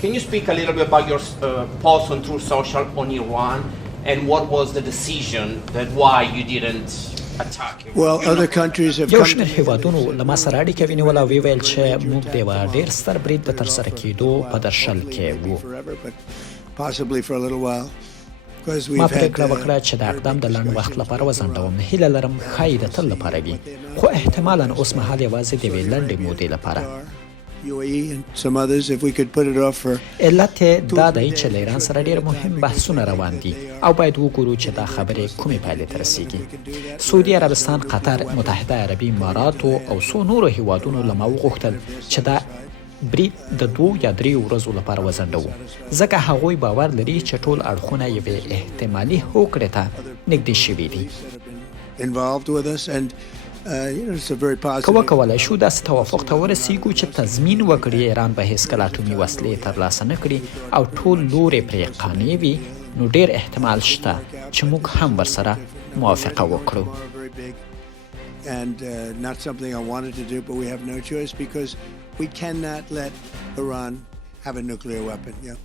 Can you speak a little bit about your pulse on Truth Social on Iran and what was the decision that why you didn't attack Iran? Well, other countries have یو come شمېر هیوادونو له ما سره اړیکه ونیوله او ویل چې موږ د یوه ډېر ستر برید د ترسره کېدو په درشل کې وو. forever, but possibly for a little while. Because ما we've had پرېکړه وکړه چې د اقدام د لنډ وخت لپاره وځنډوم. هیله لرم ښایي د تل لپاره وي، خو احتمالاً اوس مهال یوازې د یوې لنډې مودې لپاره. UAE and some others, if we could put it off for علت یې دا دی چې له ایران سره ډېر مهم بحثونه روان دي او باید وګورو چې دا خبرې کومې پایلې ته رسیږي. سعودي عربستان، قطر، متحده عربي اماراتو او څو نورو هیوادونو له ما وغوښتل چې دا برید د 2 یا 3 ورځو لپاره وځنډوو، ځکه هغوی باور لري چې ټول اړخونه یوې احتمالي هوکړې ته نږدې شوي دي. involved with us, and it's a very که positive. وکولای شو داسې توافق ته ورسیږو چې تضمین وکړي ایران به هیڅکله اټومي وسلې ترلاسه نه کړي او ټول لورې پرې قانع وي، نو ډېر احتمال شته چې موږ هم ورسره موافقه وکړو. And not something I wanted to do, but we have no choice because we cannot let Iran have a nuclear weapon. Yeah.